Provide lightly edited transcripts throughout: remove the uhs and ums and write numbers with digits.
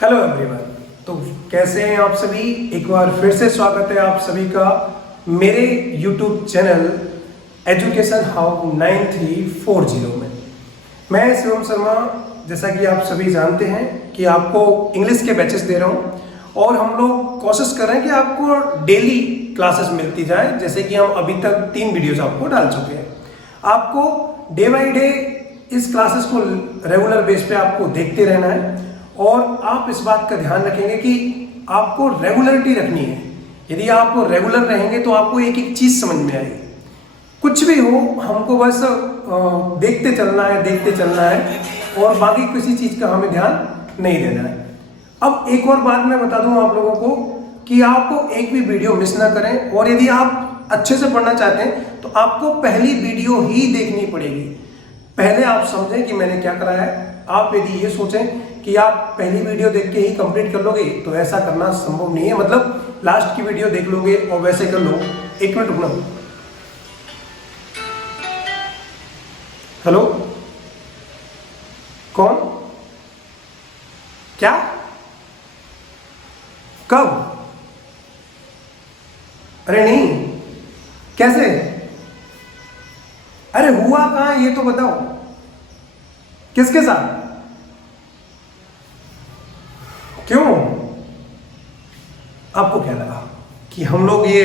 Hello everyone. तो कैसे हैं आप सभी। एक बार फिर से स्वागत है आप सभी का मेरे YouTube चैनल एजुकेशन हाउ 9340 में। मैं शिवम शर्मा, जैसा कि आप सभी जानते हैं कि आपको इंग्लिश के बैचेस दे रहा हूं और हम लोग कोशिश कर रहे हैं कि आपको डेली क्लासेस मिलती जाए। जैसे कि हम अभी तक 3 वीडियोस आपको डाल चुके हैं। आपको डे बाय डे इस क्लासेस को रेगुलर बेस पे आपको देखते रहना है और आप इस बात का ध्यान रखेंगे कि आपको रेगुलरिटी रखनी है। यदि आप रेगुलर रहेंगे तो आपको एक एक चीज समझ में आएगी। कुछ भी हो, हमको बस देखते चलना है और बाकी किसी चीज का हमें ध्यान नहीं देना है। अब एक और बात मैं बता दूं आप लोगों को कि आपको एक भी वीडियो मिस ना करें और यदि आप अच्छे से पढ़ना चाहते हैं तो आपको पहली वीडियो ही देखनी पड़ेगी। पहले आप समझें कि मैंने क्या कराया है। आप यदि ये सोचें कि आप पहली वीडियो देख के ही कंप्लीट कर लोगे तो ऐसा करना संभव नहीं है। मतलब लास्ट की वीडियो देख लोगे और वैसे कर लो। एक मिनट रुकना। हेलो, कौन, क्या, कब, अरे नहीं, कैसे, अरे हुआ कहां ये तो बताओ, किसके साथ, क्यों, आपको क्या लगा कि हम लोग ये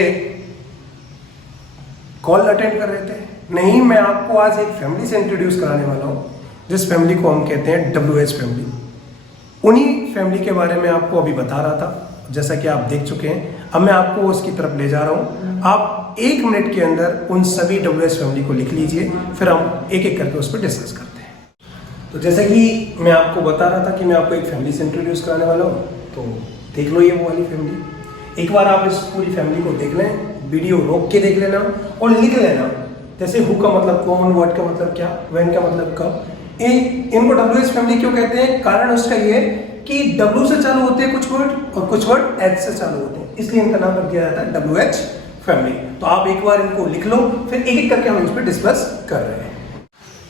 कॉल अटेंड कर रहे थे? नहीं, मैं आपको आज एक फैमिली से इंट्रोड्यूस कराने वाला हूं जिस फैमिली को हम कहते हैं WH फैमिली। उन्हीं फैमिली के बारे में आपको अभी बता रहा था, जैसा कि आप देख चुके हैं। अब मैं आपको उसकी तरफ ले जा रहा हूं। आप 1 मिनट के अंदर उन सभी WH फैमिली को लिख लीजिए, फिर हम एक एक करके उस पर डिस्कस करते हैं। तो जैसे कि मैं आपको बता रहा था कि मैं आपको एक फैमिली से इंट्रोड्यूस कराने वाला हूँ, तो देख लो ये वो वाली फैमिली। एक बार आप इस पूरी फैमिली को देख लें, वीडियो रोक के देख लेना और लिख लेना। जैसे हु का मतलब कौन, व्हाट का मतलब क्या, व्हेन का मतलब कब। इनको WH फैमिली क्यों कहते हैं? कारण उसका ये कि W से चालू होते हैं कुछ वर्ड और कुछ वर्ड H से चालू होते हैं, इसलिए इनका नाम रख दिया जाता है WH फैमिली। तो आप एक बार इनको लिख लो, फिर एक एक करके हम इस पर डिस्कस कर रहे हैं।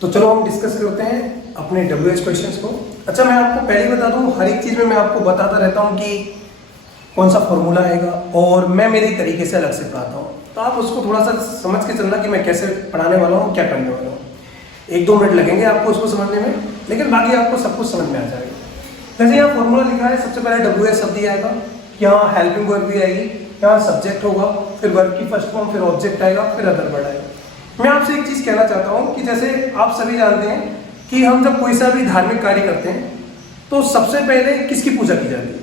तो चलो हम डिस्कस करते हैं अपने WH क्वेश्चंस को। अच्छा, मैं आपको पहले बता दूं, हर एक चीज में मैं आपको बताता रहता हूं कि कौन सा फॉर्मूला आएगा और मैं मेरे तरीके से अलग से पढ़ाता हूं, तो आप उसको थोड़ा सा समझ के चलना कि मैं कैसे पढ़ाने वाला हूं, क्या करने वाला हूं। 1-2 मिनट लगेंगे आपको उसको समझने में, लेकिन बाकी आपको सब कुछ समझ में आ जाएगा। जैसे यहाँ फॉर्मूला लिखा है, सबसे पहले WH शब्द ही आएगा, यहाँ हेल्पिंग वर्ब भी आएगी, यहाँ सब्जेक्ट होगा, फिर वर्ब की फर्स्ट फॉर्म, फिर ऑब्जेक्ट आएगा, फिर अदर वर्ड आएगा। मैं आपसे एक चीज कहना चाहता हूं कि जैसे आप सभी जानते हैं कि हम जब कोई सा भी धार्मिक कार्य करते हैं तो सबसे पहले किसकी पूजा की जाती है?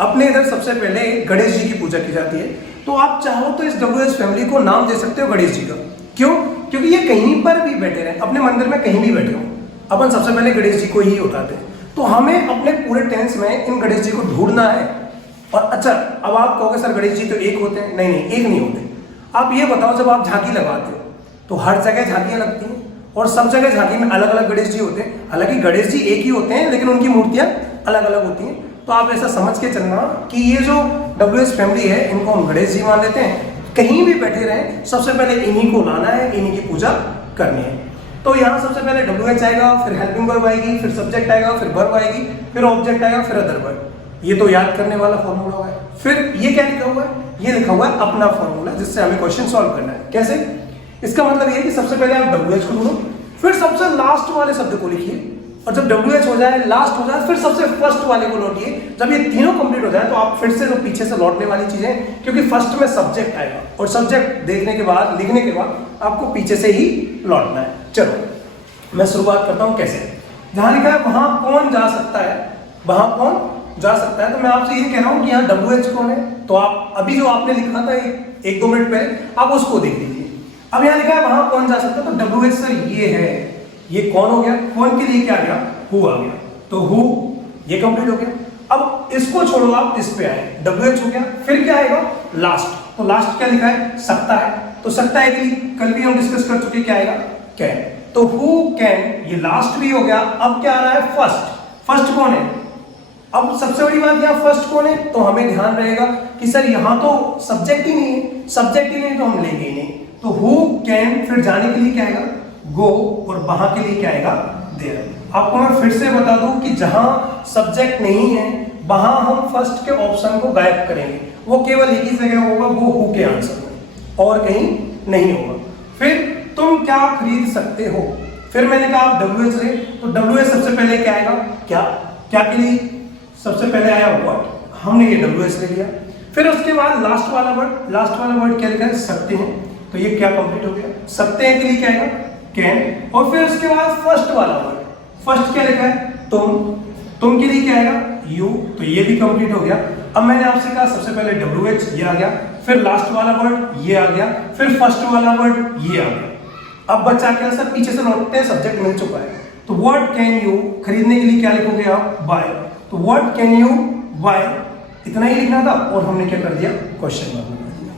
अपने इधर सबसे पहले गणेश जी की पूजा की जाती है। तो आप चाहो तो इस WH फैमिली को नाम दे सकते हो गणेश जी का। क्यों? क्योंकि ये कहीं पर भी बैठे रहे, अपने मंदिर में कहीं भी बैठे हो, अपन सबसे पहले गणेश जी को ही उठाते हैं। तो हमें अपने पूरे टेंस में इन गणेश जी को ढूंढना है। और अच्छा, अब आप कहोगे सर गणेश जी तो एक होते हैं। नहीं, एक नहीं होते। आप ये बताओ, जब आप झांकी लगाते हो तो हर जगह झांकियां लगती हैं और सब जगह झांकी में अलग अलग गणेश जी होते हैं। हालांकि गणेश जी एक ही होते हैं, लेकिन उनकी मूर्तियां अलग अलग होती हैं। तो आप ऐसा समझ के चलना कि ये जो WH फैमिली है, इनको हम गणेश जी मान लेते हैं। कहीं भी बैठे रहें, सबसे पहले इन्हीं को लाना है, इन्हीं की पूजा करनी है। तो यहाँ सबसे पहले WH आएगा, फिर हेल्पिंग वर्ब आएगी, फिर सब्जेक्ट आएगा, फिर वर्ब आएगी, फिर ऑब्जेक्ट आएगा, फिर अदर वर्ब। ये तो याद करने वाला फॉर्मूला है। फिर ये क्या लिखा हुआ है? ये लिखा हुआ है अपना फॉर्मूला, जिससे हमें क्वेश्चन सॉल्व करना है। कैसे? इसका मतलब ये है कि सबसे पहले आप WH को ढूंढो, फिर सबसे लास्ट वाले शब्द को लिखिए, और जब WH हो जाए, लास्ट हो जाए, फिर सबसे फर्स्ट वाले को लौटिए। जब ये तीनों कंप्लीट हो जाए तो आप फिर से जो पीछे से लौटने वाली चीजें, क्योंकि फर्स्ट में सब्जेक्ट आएगा और सब्जेक्ट देखने के बाद, लिखने के बाद आपको पीछे से ही लौटना है। चलो मैं शुरुआत करता हूं कैसे। जहां लिखा है वहां कौन जा सकता है, वहां कौन जा सकता है, तो मैं आपसे ये कह रहा हूं कि यहाँ WH कौन है। तो आप अभी जो आपने लिखा था 1-2 मिनट पहले, आप उसको देख लीजिए। अब यहाँ लिखा है वहां कौन जा सकता है, तो WH सर ये है, ये कौन हो गया, कौन के लिए क्या आ गया, हु आ गया। तो हु ये कंप्लीट हो गया। अब इसको छोड़ो, आप इस पे आए, WH हो गया, फिर क्या आएगा, लास्ट। तो लास्ट क्या लिखा है, सकता है। तो सकता है कि कल भी हम डिस्कस कर चुके, क्या आएगा, कैन। तो हु कैन, ये लास्ट भी हो गया। अब क्या आ रहा है, फर्स्ट। फर्स्ट कौन है? अब सबसे बड़ी बात, यहाँ फर्स्ट कौन है, तो हमें ध्यान रहेगा कि सर यहाँ तो सब्जेक्ट ही नहीं है, सब्जेक्ट ही नहीं तो हम लेंगे ही नहीं। तो हु कैन, फिर जाने के लिए क्या आएगा, गो, और वहां के लिए क्या आएगा, देयर। आपको मैं फिर से बता दूं कि जहां सब्जेक्ट नहीं है वहां हम फर्स्ट के ऑप्शन को गायब करेंगे, वो केवल एक ही जगह होगा, वो हु के आंसर में, और कहीं नहीं होगा। फिर तुम क्या खरीद सकते हो, फिर मैंने कहा आप WH ले, तो WH सबसे पहले क्या आएगा, क्या क्या के लिए सबसे पहले आया व्हाट, हमने ये WH ले लिया। फिर उसके बाद लास्ट वाला वर्ड क्या लिखा है, सकते हैं, तो ये क्या कंप्लीट हो गया, सकते हैं के लिए क्या आएगा, कैन। और फिर उसके बाद फर्स्ट वाला वर्ड, फर्स्ट क्या लिखा है, तुम के लिए क्या आएगा, यू, तो ये भी कंप्लीट हो गया। अब मैंने आपसे कहा सबसे पहले WH ये आ गया, फिर लास्ट वाला वर्ड ये आ गया, फिर फर्स्ट वाला वर्ड ये आ गया। अब बच्चा क्या, सब पीछे से लौटते हैं, सब्जेक्ट मिल चुका है। तो व्हाट कैन यू, खरीदने के लिए क्या लिखोगे आप, बाय, तो व्हाट कैन यू बाय, इतना ही लिखना था, और हमने क्या कर दिया, क्वेश्चन मार्क लगा दिया।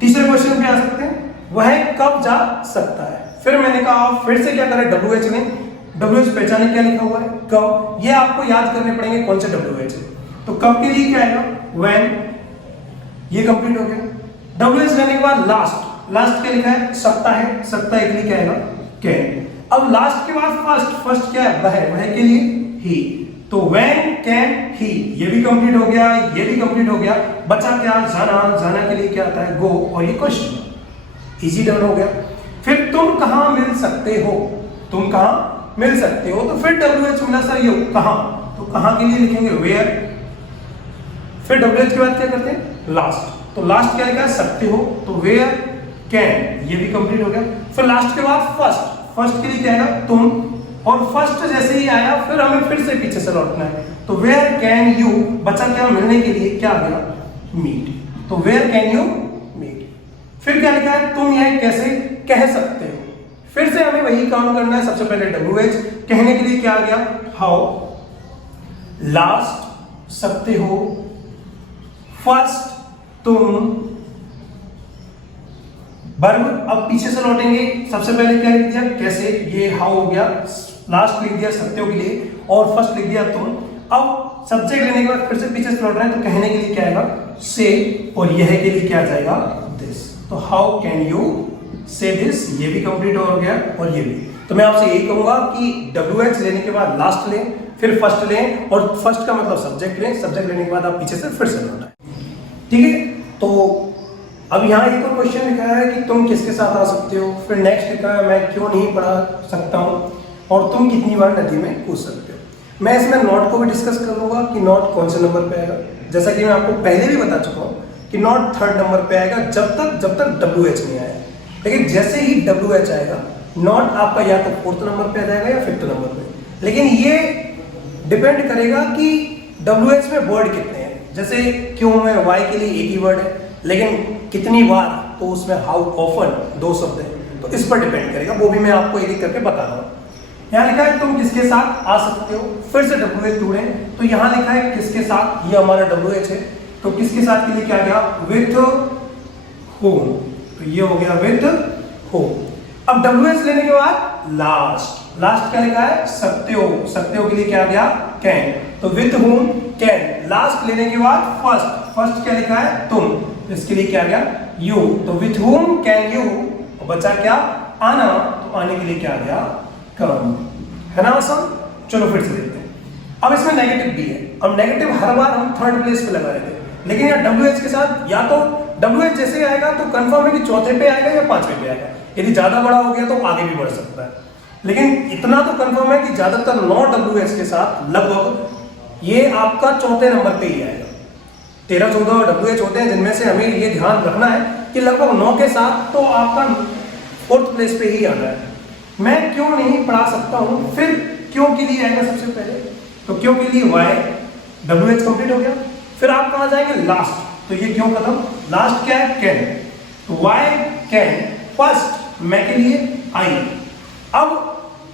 तीसरे क्वेश्चन पे आ सकते हैं, वह कब जा सकता है। फिर मैंने कहा आप फिर से क्या करें, WH में, WH पहचाने क्या लिखा हुआ है, कब, ये आपको याद करने पड़ेंगे कौन से WH है। तो कब के लिए क्या आएगा, when, ये कंप्लीट हो गया। WH लेने के बाद लास्ट क्या लिखा है, सकता है, सकता है के लिए क्या आएगा, कैन। अब लास्ट के बाद फर्स्ट क्या है, वह के लिए ही, तो when can he, ये भी कंप्लीट हो गया, ये भी कंप्लीट हो गया। बचा क्या, जाना के लिए क्या आता है, गो, और ये क्वेश्चन, इजी डन हो गया। फिर तुम कहां मिल सकते हो, तुम कहां मिल सकते हो, तो फिर WH मिला सर ये कहां, तो कहां के लिए लिखेंगे वेयर। फिर WH के बाद क्या करते हैं, लास्ट, तो लास्ट क्या लिखा है, सकते हो, तो वेयर कैन, ये भी कंप्लीट हो गया। फिर लास्ट के बाद फर्स्ट के लिए क्या आएगा, तुम, और फर्स्ट जैसे ही आया फिर हमें फिर से पीछे से लौटना है, तो वेयर कैन यू, बचा क्या, मिलने के लिए क्या आ गया, मीट, तो वेयर कैन यू मीट। फिर क्या लिखा है, तुम यह कैसे कह सकते हो, फिर से हमें वही काम करना है। सबसे पहले WH, कहने के लिए क्या आ गया, हाउ, लास्ट सकते हो, फर्स्ट तुम, वर्ब। अब पीछे से लौटेंगे, सबसे पहले क्या लिख दिया, कैसे, ये हाउ हो गया, लास्ट लिख दिया सकते हो के लिए, और फर्स्ट लिख दिया तुम। अब सब्जेक्ट लेने के बाद फिर से पीछे से लौट रहे हैं, तो कहने के लिए क्या आएगा, से, और यह के लिए क्या आ जाएगा, दिस, तो हाउ कैन यू से दिस, ये भी कंप्लीट हो गया, और ये भी। तो मैं आपसे यही कहूंगा कि WH लेने के बाद लास्ट लें, फिर फर्स्ट लें, और फर्स्ट का मतलब सब्जेक्ट लें, सब्जेक्ट लेने के बाद आप पीछे से फिर से लौटाएं, ठीक है। तो अब यहाँ एक और क्वेश्चन लिखा है कि तुम किसके साथ आ सकते हो, फिर नेक्स्ट लिखा है मैं क्यों नहीं पढ़ा सकता हूँ, और तुम कितनी बार नदी में कूद सकते हो। मैं इसमें नॉट को भी डिस्कस कर लूंगा कि नॉट कौन से नंबर पे आएगा, जैसा कि मैं आपको पहले भी बता चुका हूँ कि नॉट थर्ड नंबर पे आएगा जब तक WH नहीं आया। लेकिन जैसे ही WH आएगा, नॉट आपका या तो फोर्थ नंबर पे आ जाएगा या फिफ्थ नंबर पे। लेकिन ये डिपेंड करेगा कि WH में वर्ड कितने हैं, जैसे क्यों में Y के लिए एक ही वर्ड है, लेकिन कितनी बार, तो उसमें हाउ ऑफन 2 शब्द है, तो इस पर डिपेंड करेगा, वो भी मैं आपको एक एक करके बता रहा हूँ। यहाँ लिखा है तुम किसके साथ आ सकते हो, फिर से WH ढूंढे, तो यहाँ लिखा है किसके साथ, ये हमारा WH है, तो किसके साथ के लिए क्या गया, विथ होम, तो ये हो गया विथ होम। अब WH लेने के बाद लास्ट क्या लिखा है, सकते हो के लिए क्या गया, कैन, तो विथ होम कैन। लास्ट लेने के बाद फर्स्ट क्या लिखा है, तुम, इसके लिए क्या गया, यू, तो विथ होम कैन यू, बचा क्या, आना, तो आने के लिए क्या गया, कम, है ना आसान। चलो फिर से देखते हैं। अब इसमें नेगेटिव भी है, अब नेगेटिव हर बार हम थर्ड प्लेस पे लगा रहे थे, लेकिन यहाँ WH के साथ या तो WH जैसे आएगा तो कंफर्म है कि चौथे पे आएगा या पांचवे पे आएगा, यदि ज्यादा बड़ा हो गया तो आगे भी बढ़ सकता है, लेकिन इतना तो कंफर्म है कि ज्यादातर 9 WH के साथ लगभग ये आपका चौथे नंबर पे ही आएगा। 13-14 WH होते हैं, जिनमें से हमें ये ध्यान रखना है कि लगभग 9 के साथ तो आपका फोर्थ प्लेस पे ही आना है। मैं क्यों नहीं पढ़ा सकता हूं, फिर क्यों के लिए आएगा सबसे पहले, तो क्यों के लिए Y, WH कंप्लीट हो गया। फिर आप कहां जाएंगे, लास्ट, तो ये क्यों खत्म, लास्ट क्या है, कैन, तो Y कैन। फर्स्ट मैं के लिए I। अब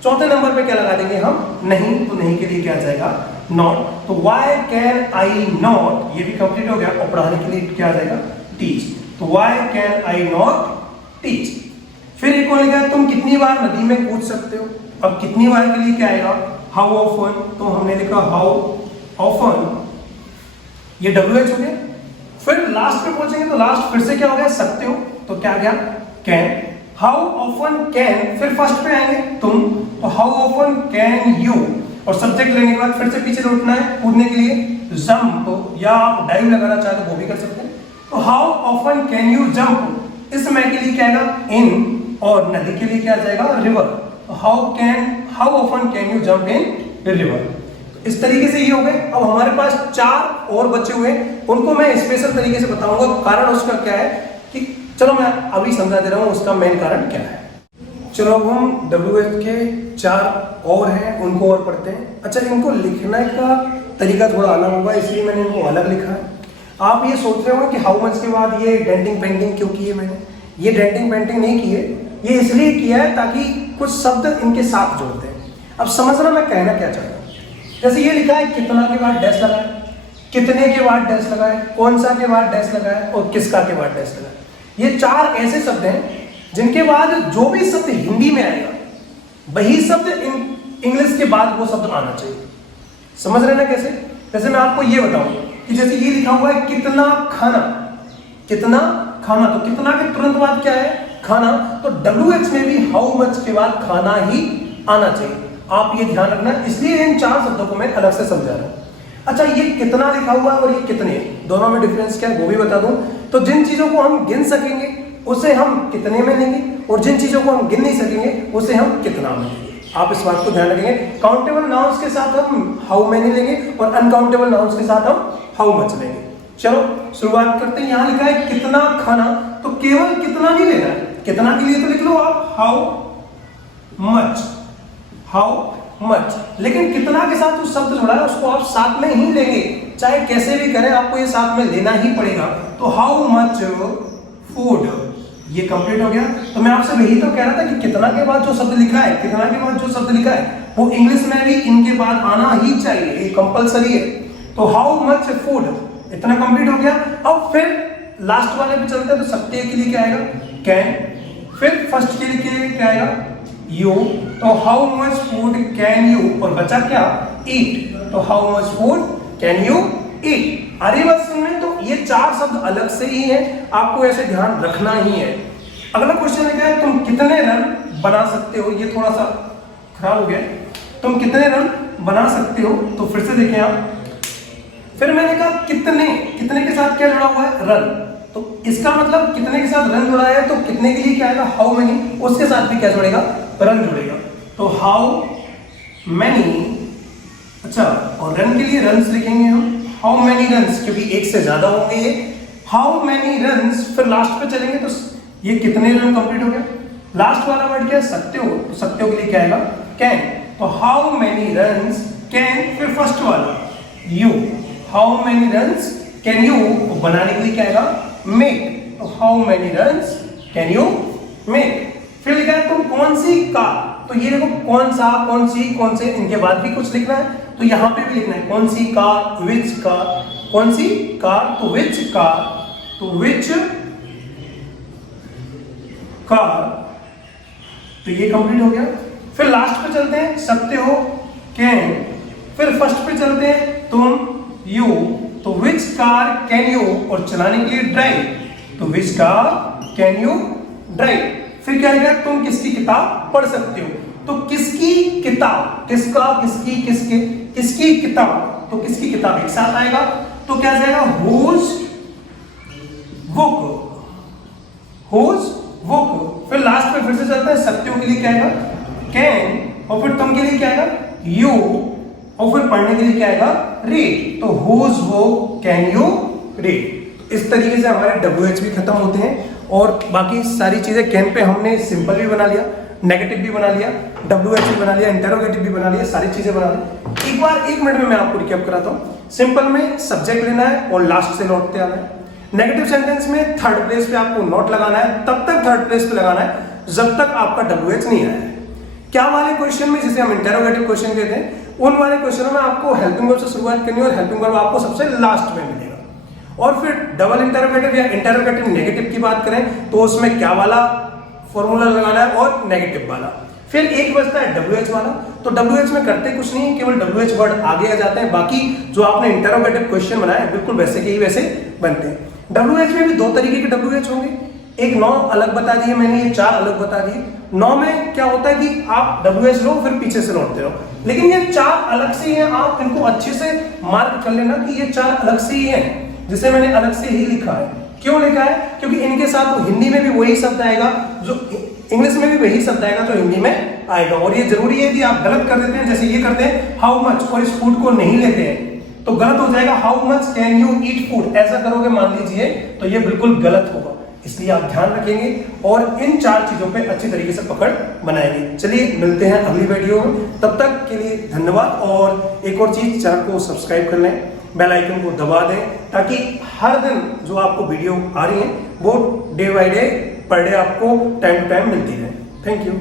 चौथे नंबर पे क्या लगा देंगे हम, नहीं, तो नहीं के लिए क्या जाएगा, नॉट, तो why can I not, ये भी कंप्लीट हो गया, और पढ़ाने के लिए क्या आ जाएगा, टीच, तो why can I not teach। फिर एक और लिखा है तुम कितनी बार नदी में कूद सकते हो। अब कितनी बार के लिए क्या आएगा, हाउ ऑफन, तो हमने लिखा हाउ ऑफन, ये WH हो गया। फिर लास्ट पे पहुंचेंगे तो लास्ट फिर से क्या हो गया, सकते हो, तो क्या गया, कैन। हाउ ऑफन कैन, फिर फर्स्ट पे आएंगे तुम, तो हाउ ऑफन कैन यू, और सब्जेक्ट लेने के बाद फिर से पीछे लौटना है कूदने के लिए, जंप, या आप डाइव लगाना चाहे तो वो भी कर सकते हैं। तो how often can you jump, इस समय के लिए क्या आएगा इन, और नदी के लिए क्या आ जाएगा river. How often can you jump in river. इस तरीके से ये हो गए। अब हमारे पास 4 और बचे हुए, उनको मैं स्पेशल तरीके से बताऊंगा। कारण उसका क्या है कि चलो मैं अभी समझा दे रहा हूं उसका मेन कारण क्या है। चलो अब हम WH के 4 और हैं, उनको और पढ़ते हैं। अच्छा, इनको लिखने का तरीका थोड़ा अलग होगा, इसलिए मैंने इनको अलग लिखा है। आप ये सोच रहे हो कि हाउ मच के बाद ये डेंटिंग पेंटिंग क्यों की है मैंने। ये डेंटिंग पेंटिंग नहीं की है, ये इसलिए किया है ताकि कुछ शब्द इनके साथ जोड़ते हैं। अब समझना मैं कहना क्या चाहता हूँ। जैसे ये लिखा है कितना के बाद डैश लगाए, कितने के बाद डैश लगाए, कौन सा के बाद डैश लगाए और किसका के बाद डैश लगाए। ये 4 ऐसे शब्द हैं जिनके बाद जो भी शब्द हिंदी में आएगा वही शब्द इंग्लिश के बाद वो शब्द आना चाहिए। समझ रहे ना कैसे। जैसे मैं आपको ये बताऊं कि जैसे ये लिखा हुआ है कितना खाना, कितना खाना, तो कितना के तुरंत बाद क्या है खाना। तो WH में भी हाउ मच के बाद खाना ही आना चाहिए। आप ये ध्यान रखना, इसलिए इन 4 शब्दों को मैं अलग से समझा रहा हूं। अच्छा, ये कितना लिखा हुआ है और ये कितने, दोनों में डिफरेंस क्या है वो भी बता दूं। तो जिन चीजों को हम गिन सकेंगे उसे हम कितने में लेंगे, और जिन चीजों को हम गिन नहीं सकेंगे उसे हम कितना में लेंगे। आप इस बात को ध्यान रखेंगे। काउंटेबल नाउन्स के साथ हम हाउ मैनी लेंगे और अनकाउंटेबल नाउन्स के साथ हम हाउ मच लेंगे। चलो शुरुआत करते हैं। यहां लिखा है कितना खाना, तो केवल कितना नहीं लेना है। कितना के लिए तो लिख लो आप हाउ मच, हाउ मच, लेकिन कितना के साथ जो शब्द जुड़ा है उसको आप साथ में ही लेंगे, चाहे कैसे भी करें आपको ये साथ में लेना ही पड़ेगा। तो हाउ मच फूड, ये कंप्लीट हो गया। तो मैं आपसे वही तो कह रहा था कि कितना के बाद जो शब्द लिखा है, कितना के बाद जो शब्द लिखा है वो इंग्लिश में भी इनके बाद आना ही चाहिए, ये कंपलसरी है। तो हाउ मच फूड, इतना कंप्लीट हो गया। अब फिर लास्ट वाले पे चलते हैं। तो सत्य के लिए क्या आएगा कैन, फिर फर्स्ट के लिए क्या आएगा यू। तो how much food can you, और बचा क्या ईट। तो how much food can you eat. अरे बस में तो ये 4 शब्द अलग से ही हैं, आपको ऐसे ध्यान रखना ही है। अगला क्वेश्चन है तुम कितने रन बना सकते हो। ये थोड़ा सा खराब हो गया, तुम कितने रन बना सकते हो। तो फिर से देखें आप, फिर मैंने कहा कितने, कितने के साथ क्या जुड़ा हुआ है रन। तो इसका मतलब कितने के साथ रन जुड़ा है, तो कितने के लिए क्या आएगा हाउ मेनी, उसके साथ भी क्या जुड़ेगा रन जुड़ेगा। तो हाउ मेनी, अच्छा, और रन के लिए रन्स लिखेंगे हम हाउ मेनी रन्स, क्योंकि एक से ज्यादा होंगे ये। हाउ मेनी रन्स, फिर लास्ट पे चलेंगे तो ये कितने रन कंप्लीट हो गया। लास्ट वाला वर्ड क्या है सत्यो, तो सत्यो के लिए क्या आएगा कैन। तो हाउ मेनी रन्स कैन, फिर फर्स्ट वाला you, how many runs can you, बनाने के लिए क्या आएगा मेक। तो how many runs can you make. फिर लिखा है तुम कौन सी कार, तो ये देखो कौन सा, कौन सी, कौन से, इनके बाद भी कुछ लिखना है। तो यहां पे भी लिखना है कौन सी कार, विच कार, कौन सी कार, तो विच कार, तो विच कार, तो ये कंप्लीट हो गया। फिर लास्ट पे चलते हैं सत्य हो कैन, फिर फर्स्ट पे चलते हैं तुम यू, तो विच कार कैन यू, और चलाने के लिए ड्राइव, तो which car can you drive. फिर क्या लिखा तुम किसकी किताब पढ़ सकते हो। तो किसकी किताब, किसका, किसकी, किसके, किसकी किताब, तो किसकी किताब एक साथ आएगा। तो क्या जाएगा हुज बुक, हुज बुक। फिर लास्ट में फिर से चलता है सत्यों के लिए क्या आएगा कैन, और फिर तुम के लिए क्या आएगा यू, और फिर पढ़ने के लिए क्या आएगा रीड। तो whose book can you read. इस तरीके से हमारे WH भी खत्म होते हैं, और बाकी सारी चीजें कैन पे हमने सिंपल भी बना लिया, नेगेटिव भी बना लिया, WH भी बना लिया, इंटरोगेटिव भी बना लिया, सारी चीजें बना ली। एक बार 1 मिनट में मैं आपको रिकैप कराता हूँ। सिंपल में सब्जेक्ट लेना है और लास्ट से लौटते आना है। नेगेटिव सेंटेंस में थर्ड प्लेस पे आपको नॉट लगाना है, तब तक थर्ड प्लेस पे लगाना है जब तक आपका WH नहीं आया है। क्या वाले क्वेश्चन में, जिसे हम इंटरोगेटिव क्वेश्चन कहते हैं, उन वाले क्वेश्चनों में आपको हेल्पिंग वर्ब से शुरुआत करनी है और हेल्पिंग वर्ब आपको सबसे लास्ट में मिलेगा। और फिर डबल इंटरोगेटिव या इंटरोगेटिव नेगेटिव की बात करें तो उसमें क्या वाला फॉर्मूला लगाना है और नेगेटिव वाला। फिर एक बचता है WH वाला। तो WH में करते कुछ नहीं, केवल WH वर्ड आगे आ जाते हैं, बाकी जो आपने इंटरोगेटिव क्वेश्चन बनाया बिल्कुल वैसे के ही वैसे बनते हैं। WH में भी 2 तरीके के WH होंगे, एक 9 अलग बता दिए मैंने, ये 4 अलग बता दिए। 9 में क्या होता है कि आप WH लो फिर पीछे से लौटते रहो, लेकिन ये 4 अलग से हैं, आप इनको अच्छे से मार्क कर लेना कि ये 4 अलग से ही हैं, जिसे मैंने अलग से ही लिखा है। क्यों लिखा है? क्योंकि इनके साथ तो हिंदी में भी वही शब्द आएगा जो इंग्लिश में भी वही शब्द आएगा जो हिंदी में आएगा। और ये जरूरी है कि आप गलत कर देते हैं, जैसे ये करते हैं हाउ मच, और इस फूड को नहीं लेते हैं तो गलत हो जाएगा how much can you eat food, ऐसा करोगे मान लीजिए तो ये बिल्कुल गलत होगा। इसलिए आप ध्यान रखेंगे और इन 4 चीजों पे अच्छी तरीके से पकड़ बनाएंगे। चलिए मिलते हैं अगली वीडियो में, तब तक के लिए धन्यवाद। और एक और चीज, चैनल को सब्सक्राइब कर लें, बेल आइकन को दबा दें, ताकि हर दिन जो आपको वीडियो आ रही है वो day by day per day आपको टाइम टू टाइम मिलती रहे। Thank you.